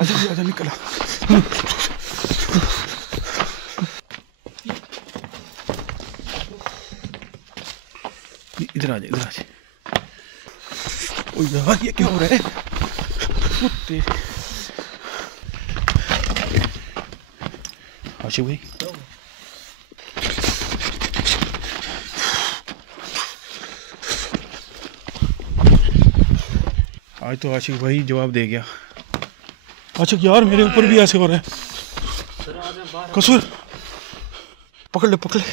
आजा आजा निकला। इधर आ जा, इधर आ जा। ओ यार ये क्या हो रहा है? कुत्ते। आशिक भाई आज तो आशिक भाई जवाब दे गया। आशिक यार मेरे ऊपर भी ऐसे हो रहा है। कसूर पकड़ ले पकड़ ले।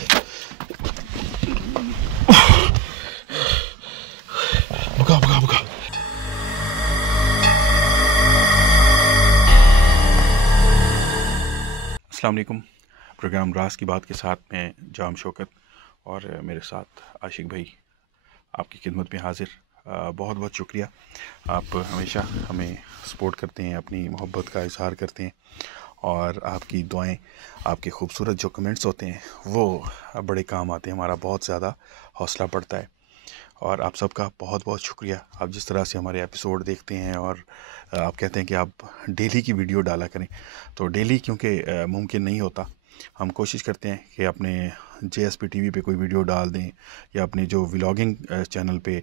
भगा भगा भगा। अस्सलाम वालेकुम। प्रोग्राम राज की बात के साथ में जाम शौकत और मेरे साथ आशिक भाई आपकी खिदमत में हाजिर। बहुत बहुत शुक्रिया, आप हमेशा हमें सपोर्ट करते हैं, अपनी मोहब्बत का इजहार करते हैं और आपकी दुआएं, आपके खूबसूरत जो कमेंट्स होते हैं वो बड़े काम आते हैं। हमारा बहुत ज़्यादा हौसला बढ़ता है और आप सबका बहुत बहुत शुक्रिया। आप जिस तरह से हमारे एपिसोड देखते हैं और आप कहते हैं कि आप डेली की वीडियो डाला करें, तो डेली क्योंकि मुमकिन नहीं होता, हम कोशिश करते हैं कि अपने JSP TV पे कोई वीडियो डाल दें या अपने जो व्लॉगिंग चैनल पे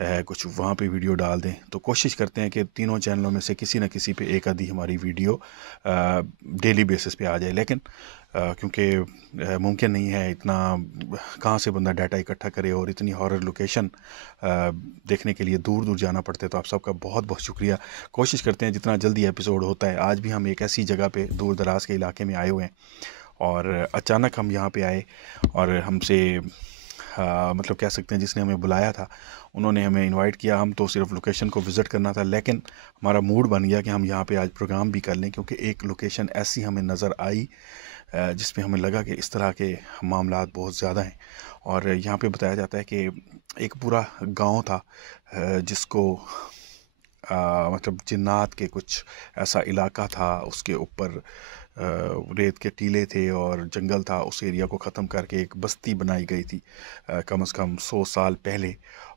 कुछ वहाँ पे वीडियो डाल दें। तो कोशिश करते हैं कि तीनों चैनलों में से किसी न किसी पे एक आधी हमारी वीडियो डेली बेसिस पे आ जाए। लेकिन क्योंकि मुमकिन नहीं है इतना, कहाँ से बंदा डाटा इकट्ठा करे और इतनी हॉरर लोकेशन देखने के लिए दूर दूर जाना पड़ता है। तो आप सबका बहुत बहुत शुक्रिया। कोशिश करते हैं जितना जल्दी एपिसोड होता है। आज भी हम एक ऐसी जगह पे दूर दराज के इलाके में आए हुए हैं और अचानक हम यहाँ पे आए और हमसे मतलब कह सकते हैं जिसने हमें बुलाया था उन्होंने हमें इनवाइट किया। हम तो सिर्फ लोकेशन को विज़िट करना था, लेकिन हमारा मूड बन गया कि हम यहाँ पे आज प्रोग्राम भी कर लें, क्योंकि एक लोकेशन ऐसी हमें नज़र आई जिसमें हमें लगा कि इस तरह के मामलात बहुत ज़्यादा हैं। और यहाँ पे बताया जाता है कि एक पूरा गांव था जिसको मतलब जिन्नात के कुछ ऐसा इलाका था, उसके ऊपर रेत के टीले थे और जंगल था। उस एरिया को ख़त्म करके एक बस्ती बनाई गई थी कम से कम 100 साल पहले,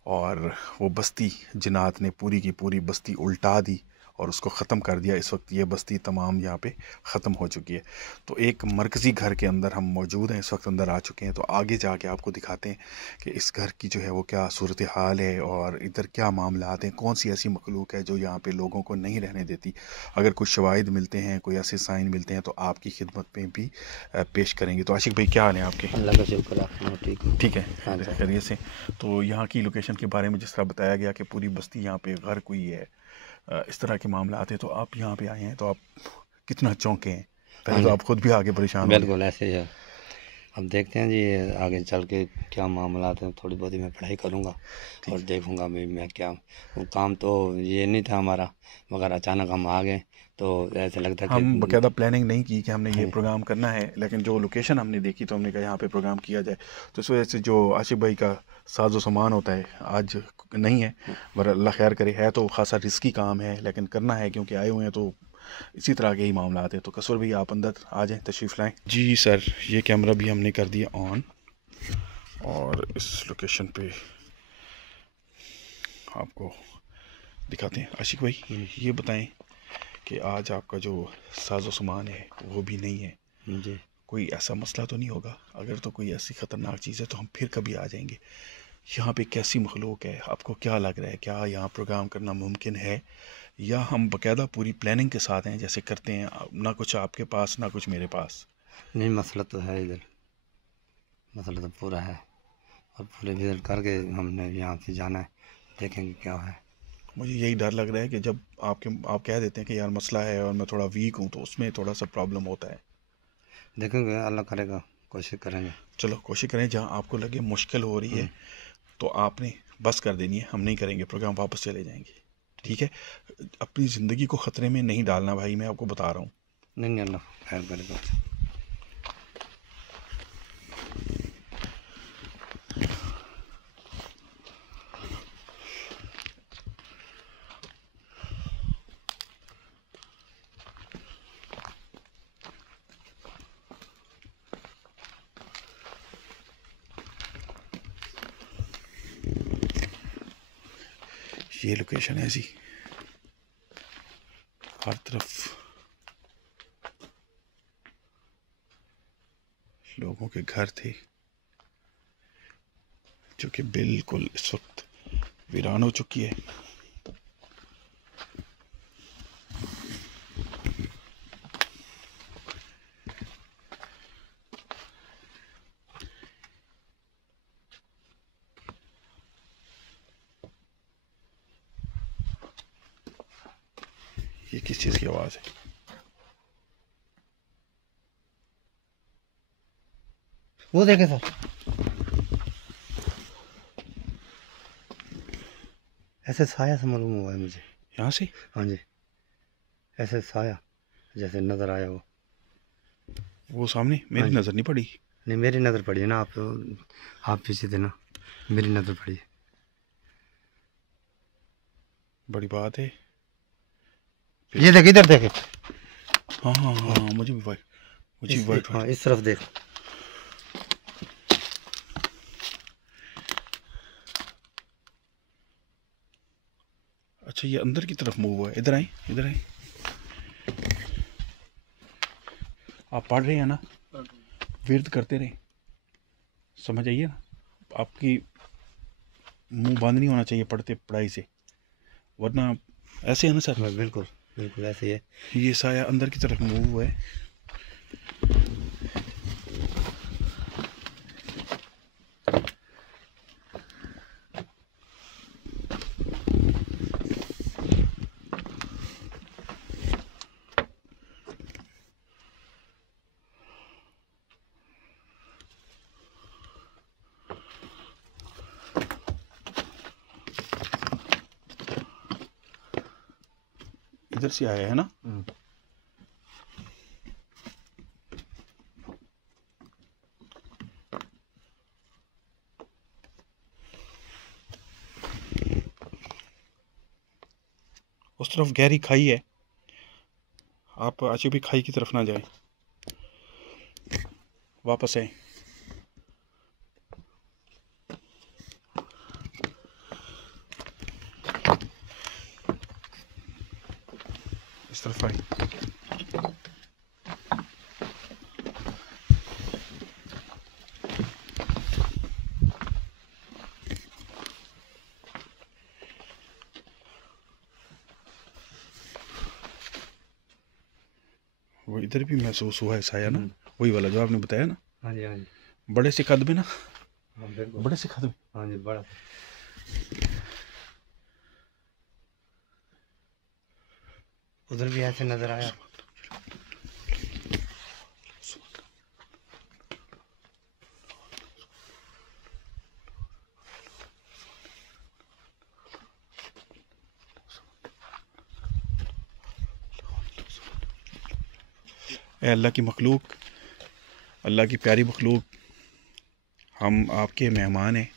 और वो बस्ती जिन्नात ने पूरी की पूरी बस्ती उल्टा दी और उसको ख़त्म कर दिया। इस वक्त ये बस्ती तमाम यहाँ पे ख़त्म हो चुकी है। तो एक मरकज़ी घर के अंदर हम मौजूद हैं, इस वक्त अंदर आ चुके हैं। तो आगे जाके आपको दिखाते हैं कि इस घर की जो है वो क्या सूरत हाल है और इधर क्या मामलात हैं, कौन सी ऐसी मखलूक है जो यहाँ पे लोगों को नहीं रहने देती। अगर कुछ शवाहिद मिलते हैं, कोई ऐसे साइन मिलते हैं तो आपकी खिदमत में भी पेश करेंगे। तो आशिक भाई क्या हाल है आपके? अल्लाह का शुक्र है, ठीक है, हाँ खैरियत से। तो यहाँ की लोकेशन के बारे में जिस तरह बताया गया कि पूरी बस्ती यहाँ पे गर्क हुई है, इस तरह के मामला आते हैं, तो आप यहाँ पे आए हैं तो आप कितना चौंके हैं? पहले तो आप खुद भी आगे परेशान हो गए। बिल्कुल ऐसे ही है। अब देखते हैं जी आगे चल के क्या मामला हैं। थोड़ी बहुत ही मैं पढ़ाई करूँगा और देखूँगा भाई मैं क्या, वो काम तो ये नहीं था हमारा, मगर अचानक हम आ गए तो ऐसा लगता है हम कि बाकायदा प्लानिंग नहीं की कि हमने हाँ ये जी, प्रोग्राम करना है, लेकिन जो लोकेशन हमने देखी तो हमने कहा यहाँ पे प्रोग्राम किया जाए। तो इस वजह से जो आशिक भाई का साजो सामान होता है आज नहीं है, पर अल्लाह खैर करे। है तो खासा रिस्की काम है लेकिन करना है क्योंकि आए हुए हैं, तो इसी तरह के ही मामला आते हैं। तो कसूर भाई आप अंदर आ जाएं, तशरीफ़ लाएं। जी सर, ये कैमरा भी हमने कर दिया ऑन और इस लोकेशन पे आपको दिखाते हैं। आशिक भाई ये बताएं कि आज आपका जो साजो सामान है वो भी नहीं है, जी कोई ऐसा मसला तो नहीं होगा? अगर तो कोई ऐसी ख़तरनाक चीज़ है तो हम फिर कभी आ जाएंगे। यहाँ पे कैसी मखलूक है, आपको क्या लग रहा है? क्या यहाँ प्रोग्राम करना मुमकिन है या हम बाकायदा पूरी प्लानिंग के साथ हैं जैसे करते हैं, ना कुछ आपके पास ना कुछ मेरे पास? नहीं, मसला तो है इधर, मसला तो पूरा है और पूरे विजिट करके हमने यहाँ से जाना है, देखेंगे क्या है। मुझे यही डर लग रहा है कि जब आप कह देते हैं कि यार मसला है और मैं थोड़ा वीक हूँ, तो उसमें थोड़ा सा प्रॉब्लम होता है। देखेंगे, अल्लाह करेगा, कोशिश करेंगे। चलो कोशिश करें, जहाँ आपको लगे मुश्किल हो रही है तो आपने बस कर देनी है, हम नहीं करेंगे प्रोग्राम, वापस चले जाएंगे। ठीक है? अपनी ज़िंदगी को ख़तरे में नहीं डालना भाई, मैं आपको बता रहा हूँ। नहीं नहीं, अल्लाह खैर करेगा। ये लोकेशन है जी, हर तरफ लोगों के घर थे जो कि बिल्कुल इस वक्त वीरान हो चुकी है। ये किस चीज़ की आवाज़ है? वो देखे सर, ऐसे साया से मालूम हुआ है मुझे। यहाँ से? हाँ जी, ऐसे साया जैसे नज़र आया वो सामने मेरी हाँ नज़र नहीं पड़ी। नहीं, मेरी नज़र पड़ी है ना, आप पीछे थे ना, मेरी नज़र पड़ी है। बड़ी बात है। ये देख, इधर देखे। हाँ हाँ हाँ, मुझे भी वाइट हाँ, इस तरफ देख। अच्छा, ये अंदर की तरफ मूव हुआ है। इधर आए, इधर आए। आप पढ़ रहे हैं ना, विर्द करते रहे, समझ आइए ना। आपकी मुंह बंद नहीं होना चाहिए पढ़ते पढ़ाई से, वरना ऐसे है ना सर। बिल्कुल बिल्कुल ऐसे ही है। ये साया अंदर की तरफ मूव हुआ है। इधर से आया है ना। उस तरफ गहरी खाई है, आप आगे भी खाई की तरफ ना जाए, वापस आए। इस तरफ आए। वो इधर भी महसूस हुआ है साया ना, वही वाला जो आपने बताया ना। हाँ जी, हाँ जी, बड़े से कद में ना। हाँ बिल्कुल, बड़े से कद में। हाँ जी, बड़ा। उधर भी ऐसे नजर आया। ए अल्लाह की मखलूक, अल्लाह की प्यारी मखलूक, हम आपके मेहमान हैं।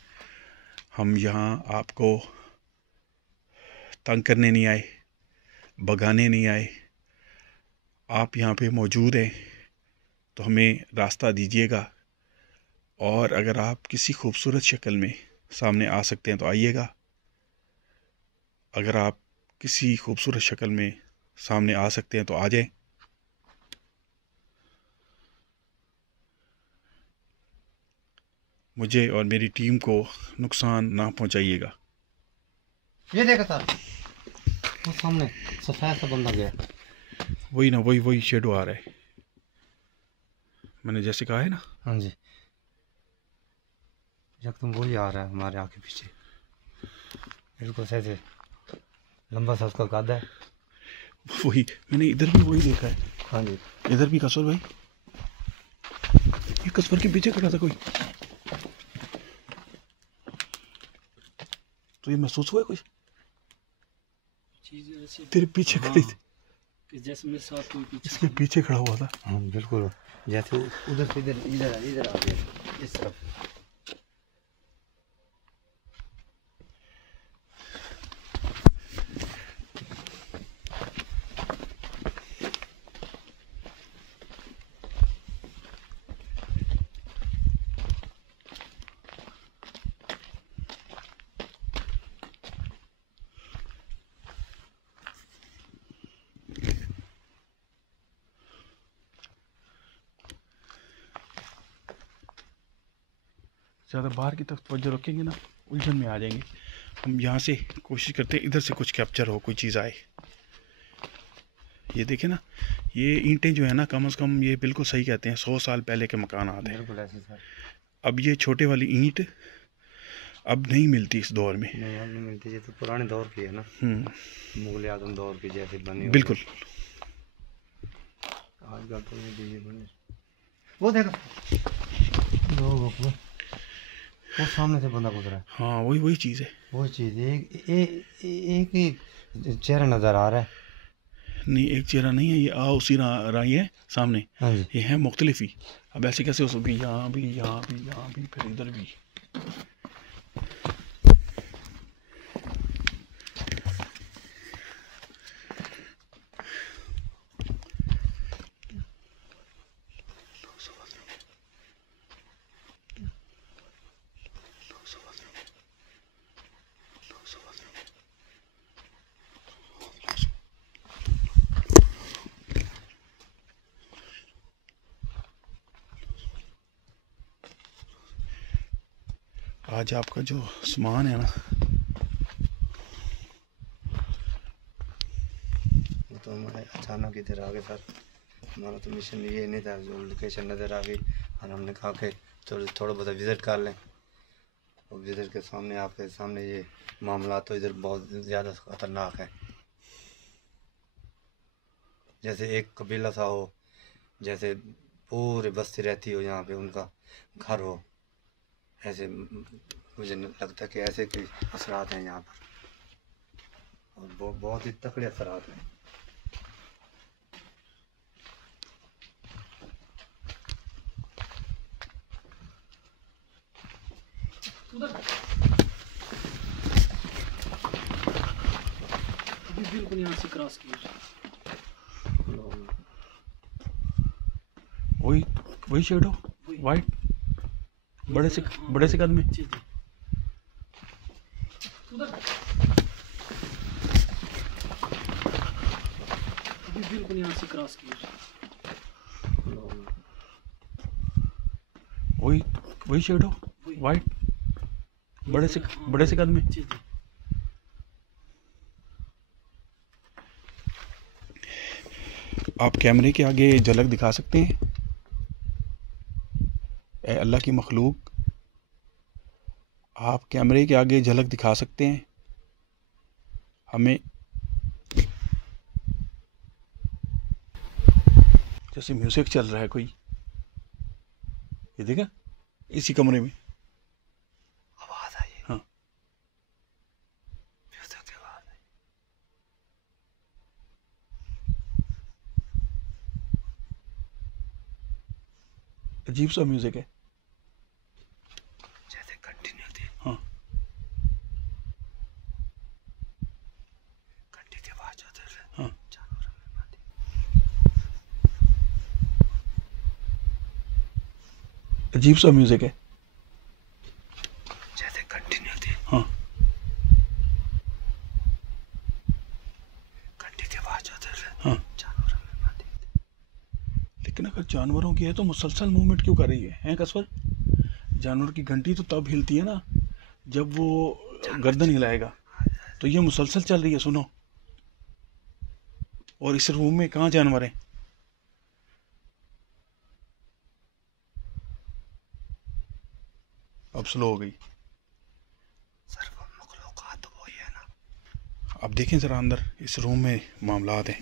हम यहाँ आपको तंग करने नहीं आए, भगाने नहीं आए। आप यहाँ पे मौजूद हैं तो हमें रास्ता दीजिएगा, और अगर आप किसी खूबसूरत शक्ल में सामने आ सकते हैं तो आइएगा। अगर आप किसी खूबसूरत शक्ल में सामने आ सकते हैं तो आ जाएं। मुझे और मेरी टीम को नुकसान ना पहुंचाइएगा। ये देखो सर, वो सामने सफेद सा बंदा गया। वही ना, वही शेडो आ रहा है, मैंने जैसे कहा है ना। हाँ जी, एकदम वही आ रहा है हमारे आगे पीछे, बिल्कुल ऐसे लंबा सा उसका कद है। वही मैंने इधर भी वही देखा है। हाँ जी, इधर भी कसवर भाई, ये कसवर के पीछे खड़ा था कोई, तो ये महसूस हुआ है कोई चीज तेरे पीछे खड़ी थी, जैसे मेरे साथ कोई पीछे इसके पीछे खड़ा हुआ था। हाँ बिल्कुल, जैसे उधर से इधर इधर इधर आ गया इस तरफ। ज़्यादा बाहर की तरफ तवज्जो रखेंगे ना, उलझन में आ जाएंगे। हम यहाँ से कोशिश करते हैं इधर से कुछ कैप्चर हो, कोई चीज़ आए। ये देखें ना, ये ईंटें जो है ना, कम से कम ये बिल्कुल सही कहते हैं 100 साल पहले के मकान आते हैं। बिल्कुल ऐसे सर। अब ये छोटे वाली ईंट अब नहीं मिलती इस दौर में। नहीं, अब नहीं मिलती। ये तो पुराने दौर की है ना, मुगल आजम दौर की जैसे बनी। बिल्कुल। आजकल तो ये बने। वो देखो, वो सामने से बंदा गुजरा है। हाँ, वही चीज़ है। वो चीज़ एक ही चेहरा नज़र आ रहा है। नहीं, एक चेहरा नहीं है, ये उसी राही है सामने। हाँ जी। ये है मुख्तलिफ ही। अब ऐसे कैसे हो सकती, यहाँ भी, यहाँ भी, यहाँ भी, फिर इधर भी। आज आपका जो सामान है ना, वो तो हमारे अचानक इधर आ गए सर। हमारा तो मिशन ये नहीं था, जो लोकेशन नज़र आ गई और हमने कहा कि थोड़ा बहुत विज़िट कर लें। और विज़िट के सामने आपके सामने ये मामला तो इधर बहुत ज़्यादा ख़तरनाक है। जैसे एक कबीला सा हो, जैसे पूरी बस्ती रहती हो यहाँ पे, उनका घर हो। ऐसे मुझे लगता है कि ऐसे कोई असरात हैं यहाँ पर, और बहुत ही तकड़े असरात हैं। अभी बिल्कुल यहाँ से क्रॉस किया। वही शेडो वाइट, बड़े से कद में। जी जी। अभी बिल्कुल यहाँ से क्रॉस किया। वही शेडो वाइट, बड़े से कद में। जी जी। आप कैमरे के आगे झलक दिखा सकते हैं? ए अल्लाह की मखलूक, आप कैमरे के आगे झलक दिखा सकते हैं हमें? जैसे म्यूजिक चल रहा है कोई, ये देखा, इसी कमरे में आवाज़ आई। हाँ, म्यूजिक की आवाज़ आई। अजीब सा म्यूजिक है। जैसे कंटिन्यू थी। हाँ, घंटी की आवाज़ होती है। हाँ, जानवर में बात। अजीब सा म्यूजिक है। जैसे कंटिन्यू थी। हाँ, घंटी की आवाज़ होती है। हाँ, जानवर में बात। लेकिन अगर जानवरों की है तो मुसलसल मूवमेंट क्यों कर रही है कसवर? जानवर की घंटी तो तब हिलती है ना जब वो गर्दन हिलाएगा, तो ये मुसलसल चल रही है, सुनो। और इस रूम में कहाँ जानवर हैं? अब स्लो हो गई। सर वो मखलूक़ात तो वही है ना। अब देखें ज़रा अंदर इस रूम में मामलात हैं।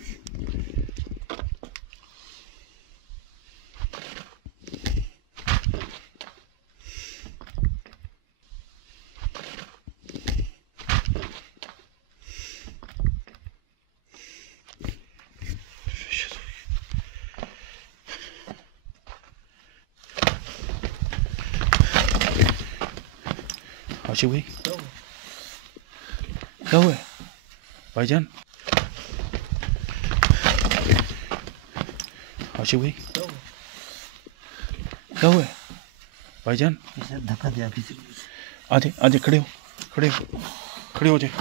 आशिक भाई, क्या हुआ है भाईजान? आशिक भाई, क्या हुआ है भाईजान? धक्का दिया किसी। आजे खड़े हो जाए,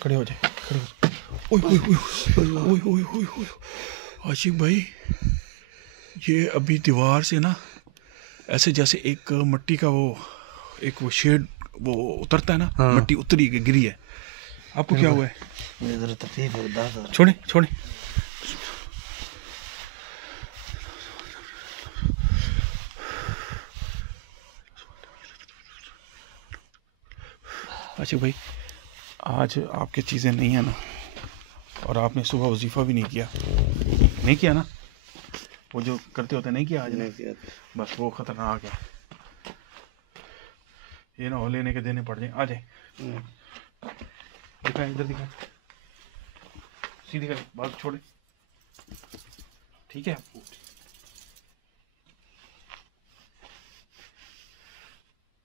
खड़े हो जाए। ओए ओए ओए ओए ओए ओए ओए, आशिक भाई ये अभी दीवार से ना ऐसे जैसे एक मिट्टी का वो शेड वो उतरता है ना, हाँ। मिट्टी उतरी है, गिरी है। आपको क्या हुआ है? मुझे ज़रा तकलीफ है, दर्द है। छोड़े छोड़े। अच्छा भाई, आज आपकी चीज़ें नहीं है ना, और आपने सुबह वजीफ़ा भी नहीं किया ना, वो जो करते होते नहीं किया आज ने, बस वो खतरनाक है। ये ना हो लेने के देने पड़ जाए। आ जाए, दिखा इधर दिखा, सीधी कर, बात छोड़े, ठीक है।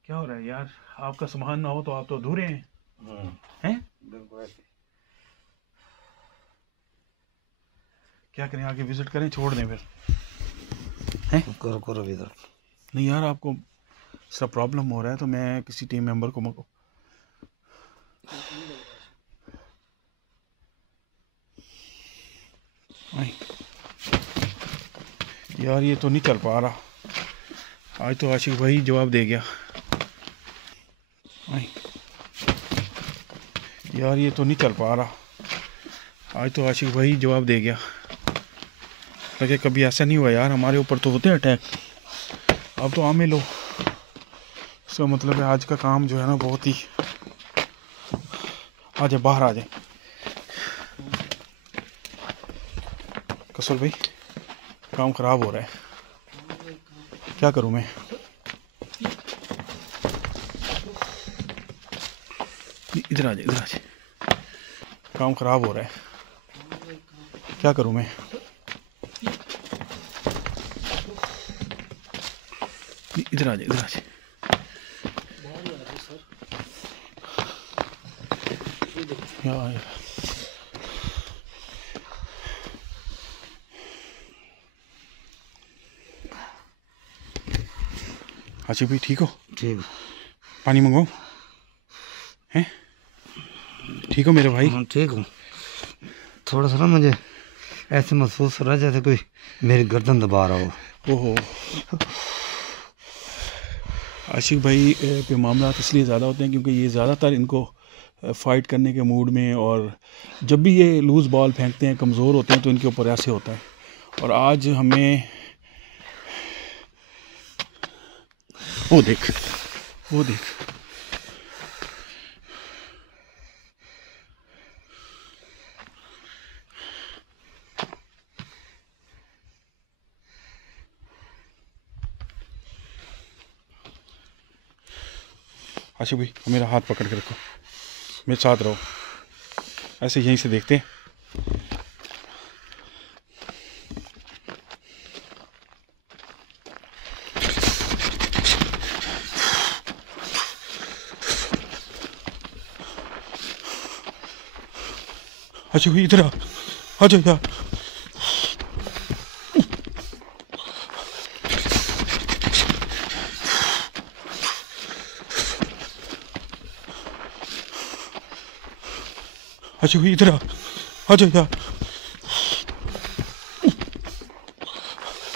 क्या हो रहा है यार? आपका सामान ना हो तो आप तो अधूरे हैं, हैं? क्या करें, आगे विजिट करें, छोड़ दें फिर, हैं? करो करो इधर। नहीं यार, आपको सब प्रॉब्लम हो रहा है तो मैं किसी टीम मेंबर को मको। यार ये तो नहीं चल पा रहा। आज तो आशिक भाई जवाब दे गया। यार ये तो नहीं चल पा रहा। आज तो आशिक भाई जवाब दे गया। लगे कभी ऐसा नहीं हुआ यार, हमारे ऊपर तो होते हैं अटैक, अब तो आमे लो। इसका मतलब है आज का काम जो है ना बहुत ही, आ जाए बाहर आ जाए। कसूर भाई काम ख़राब हो रहा है, क्या करूं मैं? इधर आ जाए, इधर आ जाए, काम ख़राब हो रहा है, क्या करूं मैं? इधर आ जाए, इधर आ जाए। यार आशिक भाई ठीक हो? ठीक। पानी मंगाओ? हैं? ठीक हो मेरे भाई? हाँ ठीक हूँ। थोड़ा सा ना मुझे ऐसे महसूस हो रहा है जैसे कोई मेरी गर्दन दबा रहा हो। ओहो, आशिक भाई पे मामला इसलिए ज़्यादा होते हैं क्योंकि ये ज़्यादातर इनको फ़ाइट करने के मूड में, और जब भी ये लूज़ बॉल फेंकते हैं, कमज़ोर होते हैं, तो इनके ऊपर ऐसे होता है। और आज हमें वो देख आशिक भाई मेरा हाथ पकड़ के रखो, मेरे साथ रहो, ऐसे यहीं से देखते हैं। आशिक भाई इधर आ जाओ यार। आशिक भाई इधर आ जाओ यार।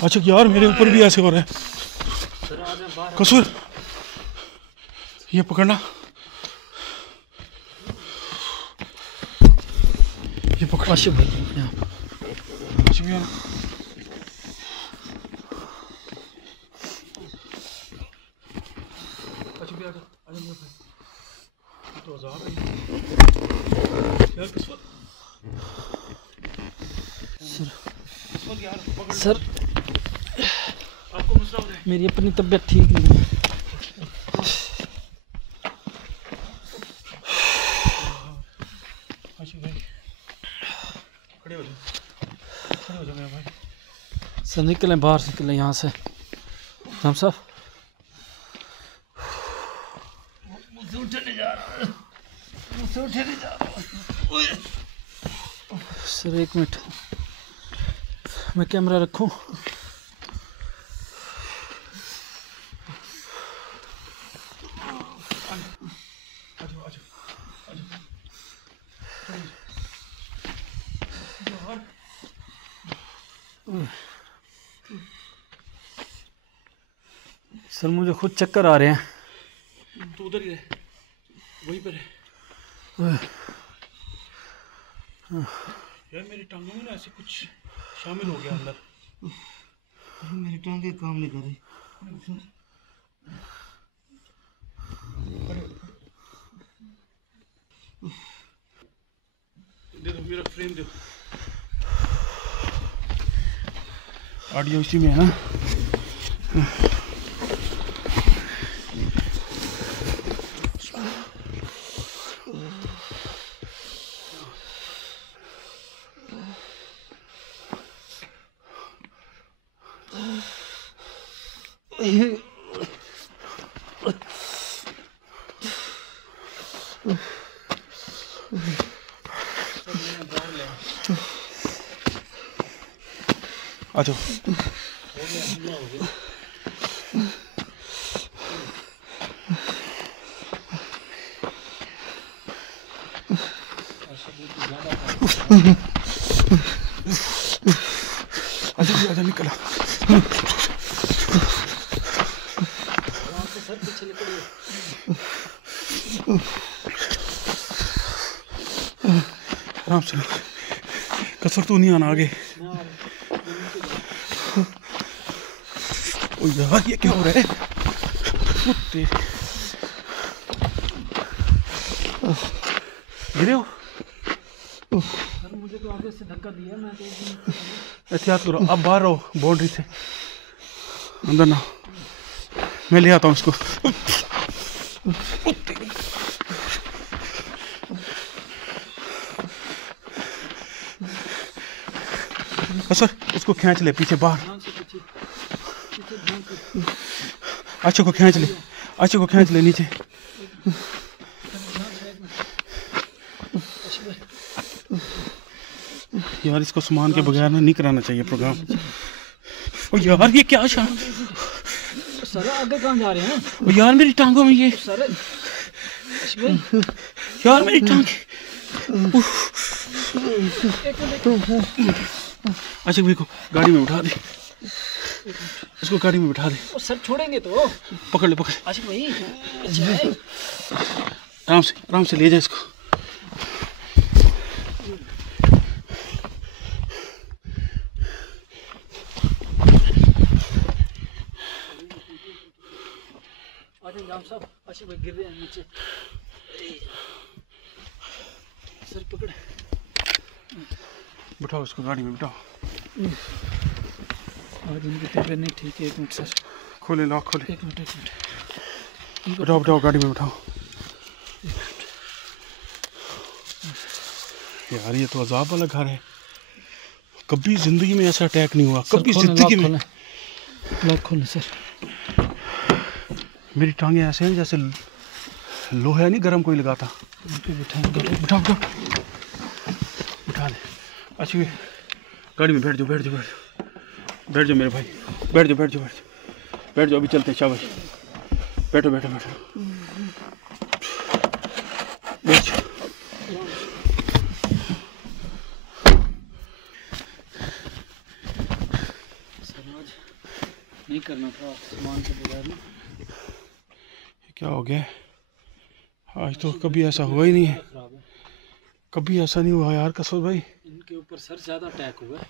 आशिक यार मेरे ऊपर भी ऐसे हो रहा है। कसूर ये पकड़ना, ये पकड़। आशिक भाई आशिक भैया सर, मेरी अपनी तबीयत ठीक नहीं है। खड़े हो जाओ मेरा भाई। सर निकलें बाहर, निकलें यहाँ से। हम साहब मुझसे उठे नहीं जा रहा। सर एक मिनट, मैं कैमरा रखूं? सर मुझे खुद चक्कर आ रहे हैं। तो उधर ही रहे, वहीं पर है। यार मेरी टांगों में ना ऐसे कुछ शामिल हो गया अंदर। मेरी टांगे काम नहीं कर रही। दे दो मेरा फ्रेम, दे दो। ऑडियो इसी में है ना। आ जाओ। आजा निकला। आराम से कसर तो नहीं आना आगे। ओ यार ये क्या हो रहा है? गिरे हो? सर मुझे तो आगे से धक्का दिया, मैं तो एहतियात करो। अब बाहर रहो बाउंड्री से, अंदर ना। मैं ले आता हूँ इसको। सर उसको खींच ले पीछे बाहर। अच्छे को खींच ले, अच्छे को खींच ले नीचे। यार इसको सामान के बगैर ना नहीं कराना चाहिए प्रोग्राम। ओ यार ये क्या शान। सर आगे कहाँ जा रहे हैं? ओ यार मेरी टांगों में ये। सर यार मेरी टांग। अच्छा भाई को गाड़ी में उठा दे, इसको गाड़ी में बिठा दे। सर छोड़ेंगे तो? पकड़ ले पकड़। अच्छा भाई आराम से ले जा इसको। साहब अच्छा भाई गिर रहे हैं नीचे। सर पकड़, बिठाओ इसको गाड़ी में बिठाओ। आज इनकी तबीयत नहीं ठीक है। एक मिनट सर, खोले लॉक खोले। एक मिनट बिठाओ गाड़ी में बिठाओ। यार ये तो अजाब वाला घर है। कभी जिंदगी में ऐसा अटैक नहीं हुआ, कभी जिंदगी में। लॉक खोलें सर। मेरी टांगे ऐसे हैं जैसे लोहा नहीं गरम कोई लगाता। बिठाओ बिठा ले। अच्छी गाड़ी में बैठ जाओ मेरे भाई, बैठ जाओ अभी चलते हैं। शाबाश, बैठो बैठ जाओ। नहीं करना था सामान के बगैर ना। क्या हो गया? आज तो कभी ऐसा हुआ ही नहीं है, कभी ऐसा नहीं हुआ यार कसर भाई। इनके ऊपर सर ज़्यादा अटैक हुआ है।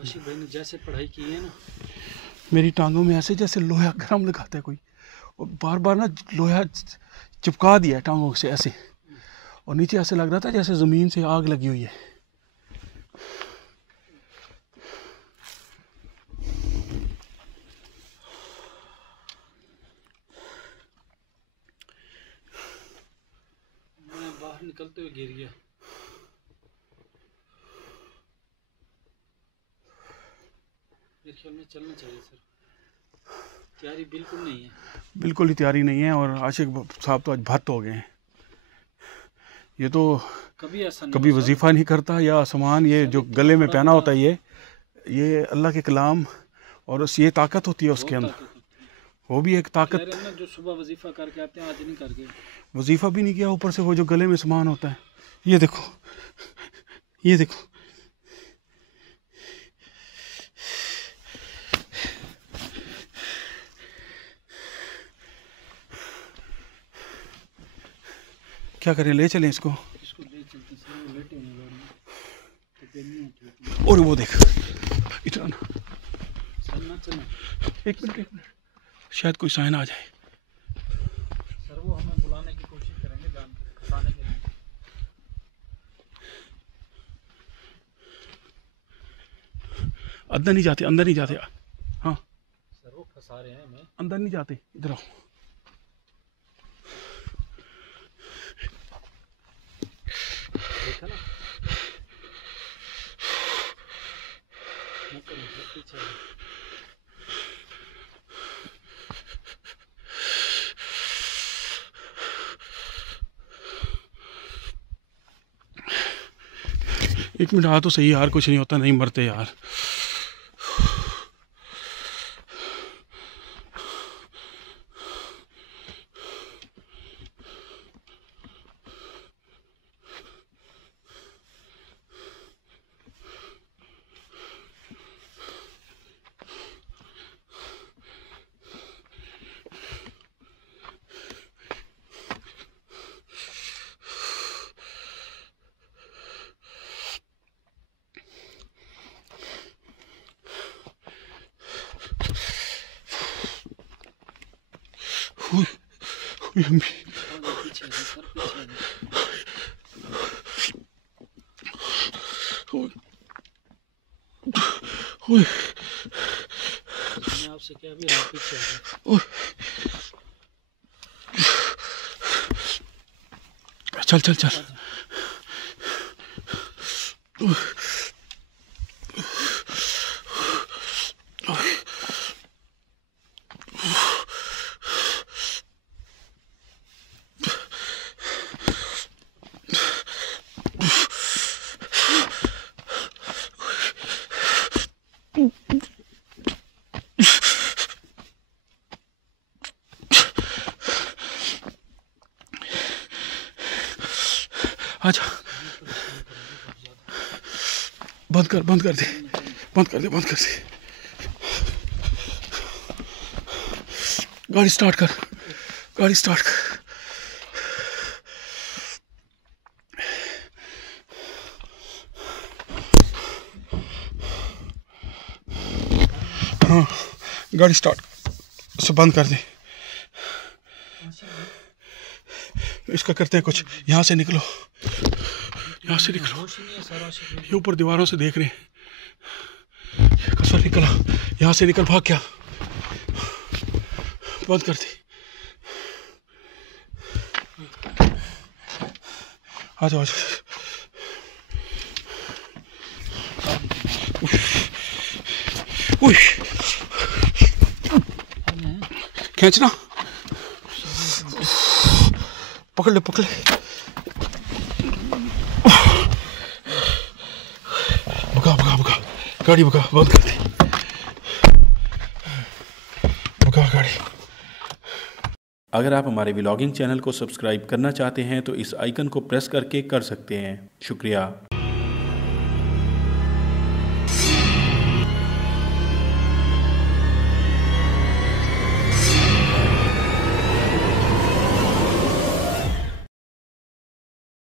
आशिक भाई ने जैसे पढ़ाई की है ना, मेरी टांगों में ऐसे जैसे लोहा गरम लगाता है कोई, और बार बार ना लोहा चिपका दिया टांगों से ऐसे, और नीचे ऐसे लग रहा था जैसे ज़मीन से आग लगी हुई है। मैं बाहर निकलते हुए गिर गया। मेरे ख्याल में चलना चाहिए सर। तैयारी बिल्कुल नहीं है, बिल्कुल ही तैयारी नहीं है। और आशिक साहब तो आज भत्त हो गए हैं। ये तो कभी ऐसा नहीं, कभी वजीफ़ा नहीं करता या सामान ये जो गले में पहना होता है ये अल्लाह के कलाम, और ये ताकत होती है उसके अंदर। वो भी एक ताकत। जो सुबह वजीफा करके आते हैं आज नहीं करके। वजीफ़ा भी नहीं किया, ऊपर से वो जो गले में सामान होता है। ये देखो क्या करें, ले चलें इसको? इसको ले चलते सर, वो लेटे हैं गाड़ी में, तो फिर नहीं उठे। और वो देख इतना ना, सर ना चलना। एक मिनट, शायद कोई साइन आ जाए। सर वो हमें बुलाने की कोशिश करेंगे, जान फंसाने के लिए। अंदर नहीं जाते, अंदर नहीं जाते। हाँ सर वो फंसा रहे हैं हमें। अंदर नहीं जाते, इधर आओ। देखा ना, मत करो सर, पीछे आओ। एक मिनट आ तो सही यार, कुछ नहीं होता, नहीं मरते यार। पीछे आ जाओ सर, पीछे आ जाओ। मैंने आपसे क्या भी रहा, पीछे आ जाओ। चल चल चल। आजा, बंद कर दे, बंद कर दे, बंद कर दे। गाड़ी स्टार्ट कर, गाड़ी स्टार्ट कर। हाँ गाड़ी स्टार्ट, उसे बंद कर दे। इसका करते हैं कुछ, यहाँ से निकलो, यहाँ से निकलो। ये ऊपर दीवारों से देख रहे हैं, कसर निकला, यहाँ से निकल, भाग क्या, बंद कर दी। आ जाओ, आ जाओ। खींचना, पकड़ ले, पकड़ ले। भगा, गाड़ी भगा, बंद कर दी, भगा गाड़ी। अगर आप हमारे व्लॉगिंग चैनल को सब्सक्राइब करना चाहते हैं तो इस आइकन को प्रेस करके कर सकते हैं। शुक्रिया।